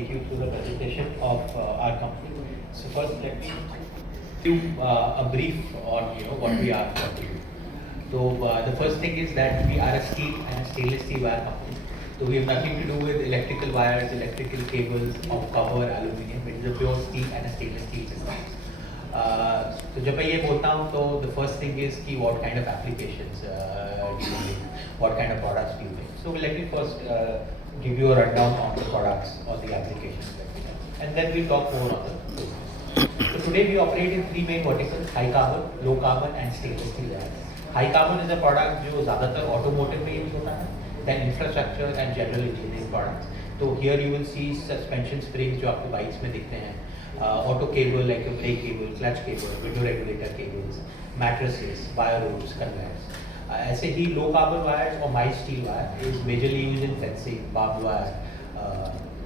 take you through the presentation of our company. So first, let me do a brief on what we are what we do. So the first thing is that we are a steel and stainless steel wire company. So we have nothing to do with electrical wires, electrical cables of copper, aluminium. It is a pure steel and a stainless steel system. तो जब मैं ये बोलता हूँ तो the first thing is कि what kind of applications do you make, what kind of products do you make. So let me first give you a rundown on the products or the applications that we have, and then we talk more on the business. So today we operate in three main verticals: high carbon, low carbon, and stainless steel wire. High carbon is a product जो ज़्यादातर automotive में use होता है, then infrastructure and general engineering products. तो here you will see suspension springs जो आपको bikes में दिखते हैं. Auto cable like a brake cable, clutch cable, window regulator cables, mattresses, wire ropes, conveyors. ऐसे ही low carbon wires or mild steel wire is majorly used in fencing, barbed wire,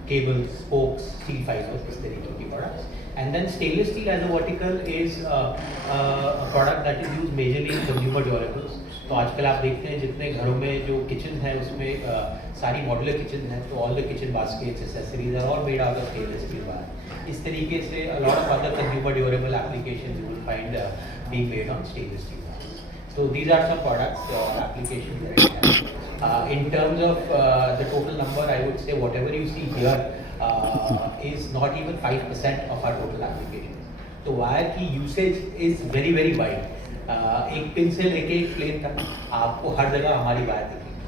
cables, spokes, steel fibers, इस तरीके की products. And then stainless steel as a vertical is a product that is used majorly in consumer durables. तो आजकल आप देखते हैं जितने घरों में जो किचन है उसमें सारी मॉड्यूलर किचन है, तो all the kitchen baskets, accessories are all made out of stainless steel wire. इस तरीके से a lot of other consumer durable applications you will find being made on stainless steel wire. So these are some products or applications that we have. In terms of the total number, I would say whatever you see here is not even 5% of our total applications. तो wire की usage is very very wide. एक pin से लेके एक plane तक आपको हर जगह हमारी वायर दिखेगी.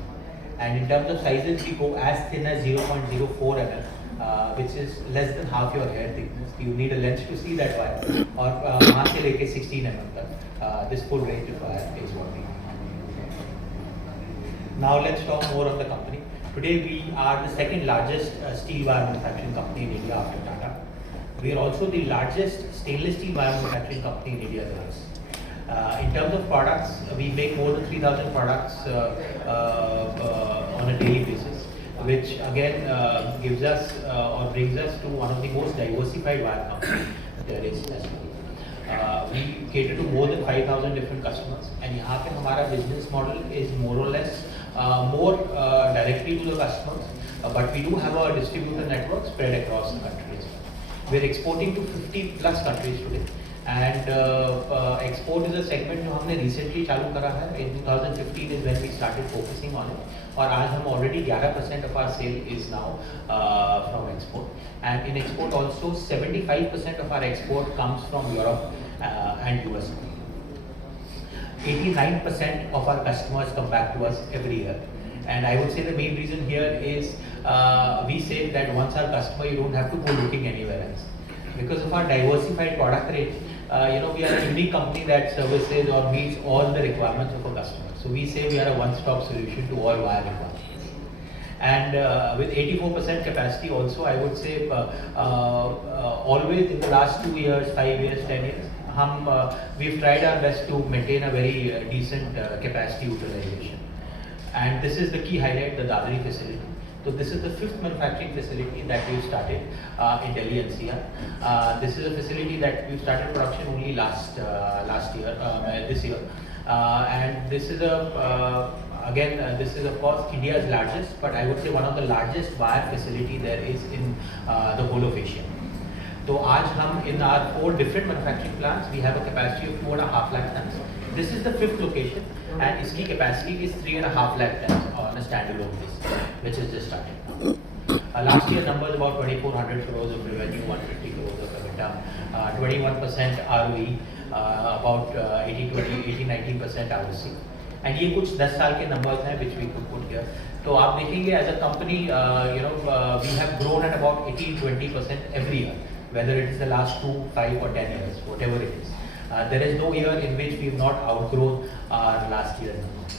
And in terms of sizes we go as thin as 0.04 mm, which is less than half your hair thickness. You need a lens to see that wire. और वहाँ से लेके 16 mm तक this full range of wire is what we have. Now let's talk more on the company. Today we are the second largest steel wire manufacturing company in India after Tata. We are also the largest stainless steel wire manufacturing company in India there is. In terms of products, we make more than 3,000 products on a daily basis, which again gives us or brings us to one of the most diversified wire companies there is as well. We cater to more than 5,000 different customers, and यहाँ पे हमारा business model is more or less more directly to the customers, but we do have a distributor network spread across the country as well. We are exporting to 50 plus countries today, and export is a segment जो हमने recently चालू करा है. In 2015 is when we started focusing on it, और आज हम already 11% of our sale is now from export. And in export also 75% of our export comes from Europe and US. 89% of our customers come back to us every year. And I would say the main reason here is we say that once our customer, you don't have to go looking anywhere else. Because of our diversified product range, we are a unique company that services or meets all the requirements of a customer. So we say we are a one-stop solution to all wire requirements. And with 84% capacity also, I would say always in the last 2 years, 5 years, 10 years, we've tried our best to maintain a very decent capacity utilization. And this is the key highlight, the Dadri facility. So this is the 5th manufacturing facility that we've started in Delhi NCR. This is a facility that we started production only this year. And this is this is of course India's largest, but I would say one of the largest wire facility there is in the whole of Asia. So आज हम in our 4 different manufacturing plants, we have a capacity of 2.5 lakh tons. This is the 5th location, and इसकी capacity is 3.5 lakh tons on a standalone basis, which is just started now. Last year numbers about 2,400 crores of revenue, 150 crores of EBITDA, 21% ROE, about 80-90% ROC. And ये कुछ 10 साल के numbers हैं which we could put here. तो आप देखेंगे as a company, we have grown at about 18-20% every year, whether it is the last 2, 5 or 10 years, whatever it is. There is no year in which we have not outgrown our last year's numbers.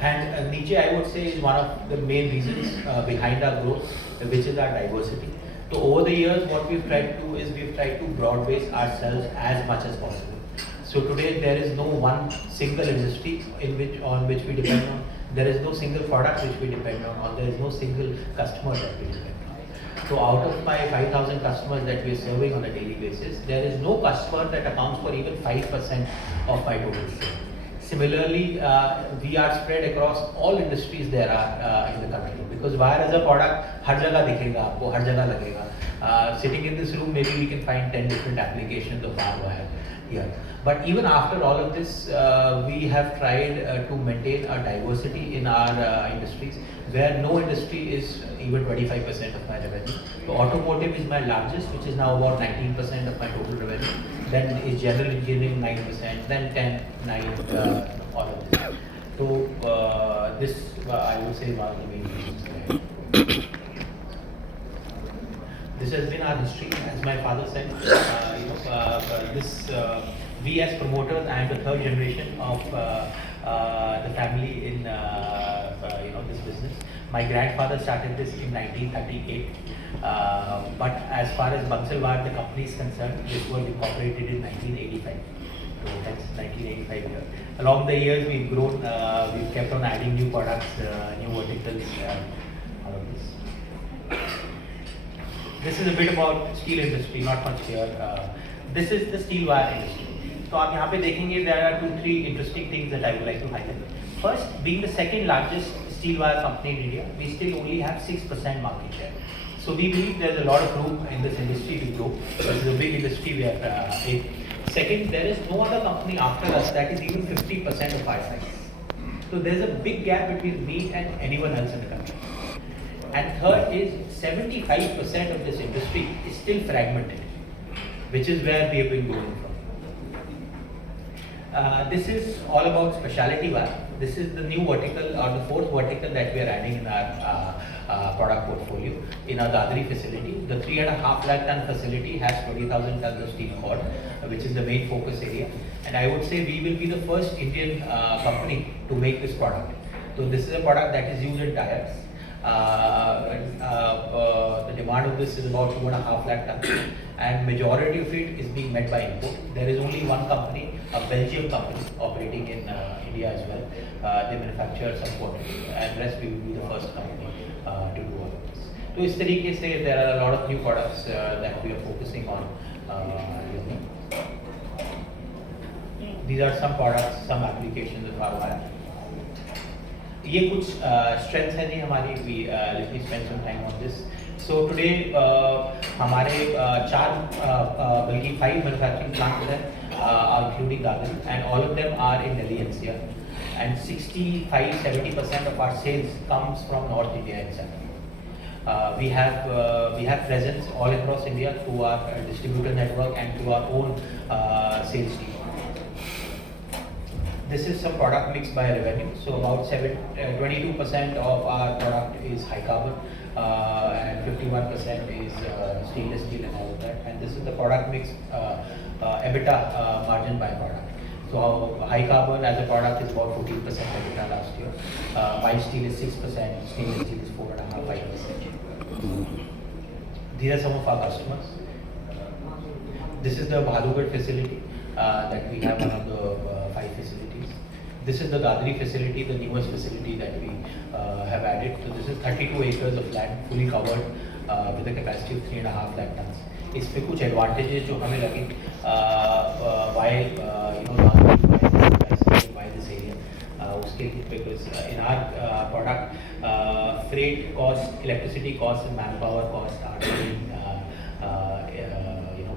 And Niche, I would say, is one of the main reasons behind our growth, which is our diversity. So over the years, what we've tried to do is we've tried to broad base ourselves as much as possible. So today there is no one single industry on which we depend on. There is no single product which we depend on, or there is no single customer that we depend on. So out of my 5,000 customers that we are serving on a daily basis, there is no customer that accounts for even 5% of my total sale. Similarly, we are spread across all industries there are in the country, because wire as a product हर जगह दिखेगा आपको, हर जगह लगेगा. Sitting in this room, maybe we can find 10 different applications of our wire here. But even after all of this, we have tried to maintain a diversity in our industries, where no industry is even 25% of my revenue. So automotive is my largest, which is now about 19% of my total revenue. Then is general engineering 9%, then 10, 9, all of this. So this I would say one of the main reasons. This has been our history, as my father said. We as promoters, I am the third generation of the family in this business. My grandfather started this in 1938. But as far as Bansal Wire, the company is concerned, this was incorporated in 1985. So that's 1985 year. Along the years, we've grown. We've kept on adding new products, new verticals, all of this. This is a bit about steel industry, not much here. This is the steel wire industry. So आप यहाँ पे देखेंगे there are 2-3 interesting things that I would like to highlight. First, being the second largest steel wire company in India, we still only have 6% market share. So we believe there's a lot of room in this industry to grow. This is a big industry we are in. Second, there is no other company after us that is even 50% of our size. So there's a big gap between me and anyone else in the country. And third is 75% of this industry is still fragmented, which is where we have been growing from. This is all about specialty wire. This is the new vertical or the fourth vertical that we are adding in our product portfolio in our Dadri facility. The 3.5 lakh ton facility has 20,000 tons of steel cord, which is the main focus area. And I would say we will be the first Indian company to make this product. So this is a product that is used in tires. The demand of this is about 2.5 lakh tons, and majority of it is being met by import. There is only one company, a Belgium company, operating in India as well. They manufacture some quantity, and rest we will be the first company to do all of this. So इस तरीके से there are a lot of new products that we are focusing on. These are some products, some applications of our wire. ये कुछ strengths हैं जी हमारी. We let me spend some time on this. So today हमारे 5 manufacturing plants हैं, including Dadri, and all of them are in Delhi NCR. And 65-70% of our sales comes from North India itself. We have presence all across India through our distributor network and through our own sales team. This is some product mix by revenue. So about 22% of our product is high carbon, and 51% is stainless steel and all of that. And this is the product mix, EBITDA margin by product. So high carbon as a product is about 14% EBITDA last year. Mild steel is 6%, stainless steel is 4.5-5%. These are some of our customers. This is the Bhadugarh facility that we have, one of the 5 facilities. This is the Dadri facility, the newest facility that we have added. So this is 32 acres of land, fully covered with a capacity of 3.5 lakh tons. इसमें कुछ advantages जो हमें लगे why this area. उसके because in our product freight cost, electricity cost, and manpower cost are being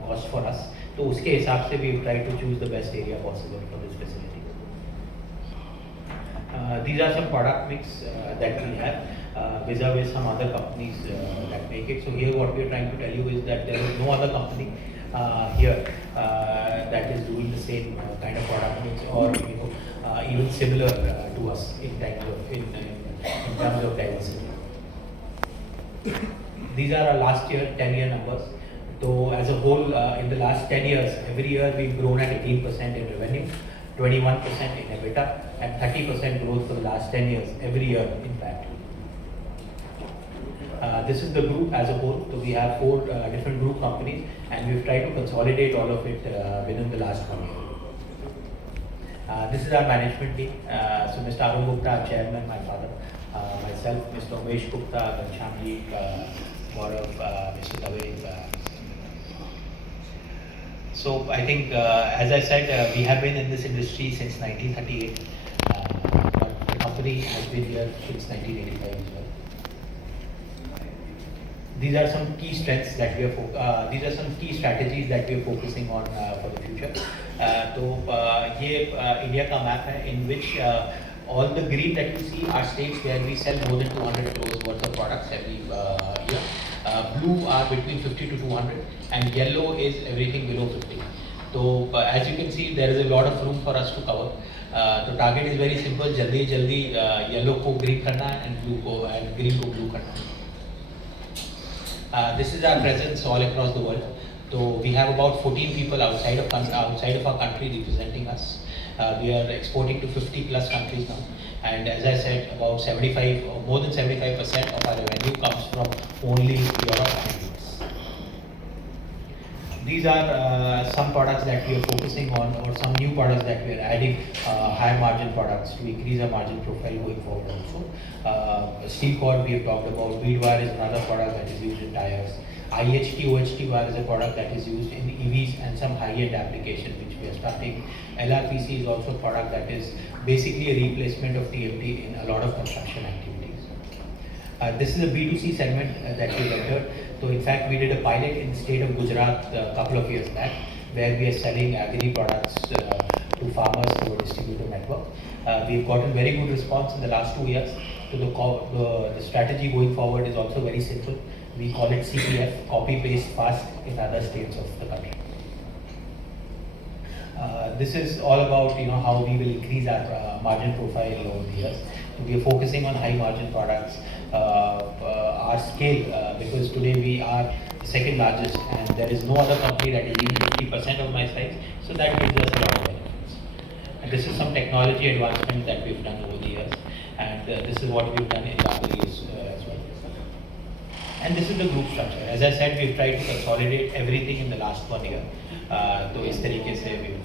cost for us. तो उसके हिसाब से we try to choose the best area possible for this facility. These are some product mix that we have vis-a-vis some other companies that make it. So here what we are trying to tell you is that there is no other company here that is doing the same kind of product mix or even similar to us in terms of diversity. These are our last year 10-year numbers. So as a whole, in the last 10 years, every year we've grown at 18% in revenue, 21% in EBITDA, and 30% growth for the last 10 years, every year in fact. This is the group as a whole. So we have 4 different group companies, and we've tried to consolidate all of it within the last 1 year. This is our management team. So Mr. Arun Gupta, Chairman, my father, myself, Mr. Umesh Gupta, Ghanshyamji, Gaurav, Mr. Dave. So I think, as I said, we have been in this industry since 1938. But the company has been here since 1985 as well. these are some key strengths that we are these are some key strategies that we are focusing on for the future. तो ये India का map है in which all the green that you see are states where we sell more than 200 crores worth of products every year. Blue are between 50 to 200 and yellow is everything below 50. So as you can see, there is a lot of room for us to cover. The target is very simple, जल्दी जल्दी yellow को green करना and blue को and green को blue करना. This is our presence all across the world. So we have about 14 people outside of our country representing us. We are exporting to 50 plus countries now, and as I said, about 75 or more than 75% of our revenue comes from only Europe and US. These are some products that we are focusing on, or some new products that we are adding, higher margin products to increase our margin profile going forward also. Steel cord we have talked about. Bead wire is another product that is used in tires. IHT, OHT wire is a product that is used in EVs and some high-end applications which we are starting. LRPC is also a product that is basically a replacement of TMT in a lot of construction activities. This is a B2C segment that we entered. So in fact, we did a pilot in the state of Gujarat a couple of years back, where we are selling agri products to farmers through a distributor network. We've gotten very good response in the last 2 years. So the strategy going forward is also very simple. We call it CPF, copy paste fast in other states of the country. This is all about how we will increase our margin profile over the years. We are focusing on high margin products. Our scale, because today we are the second largest, and there is no other company that is even 50% of my size. So that gives us a lot of benefits. And this is some technology advancement that we've done over the years, and this is what we've done in Gangalees as well. And this is the group structure. As I said, we've tried to consolidate everything in the last 1 year. तो इस तरीके से we've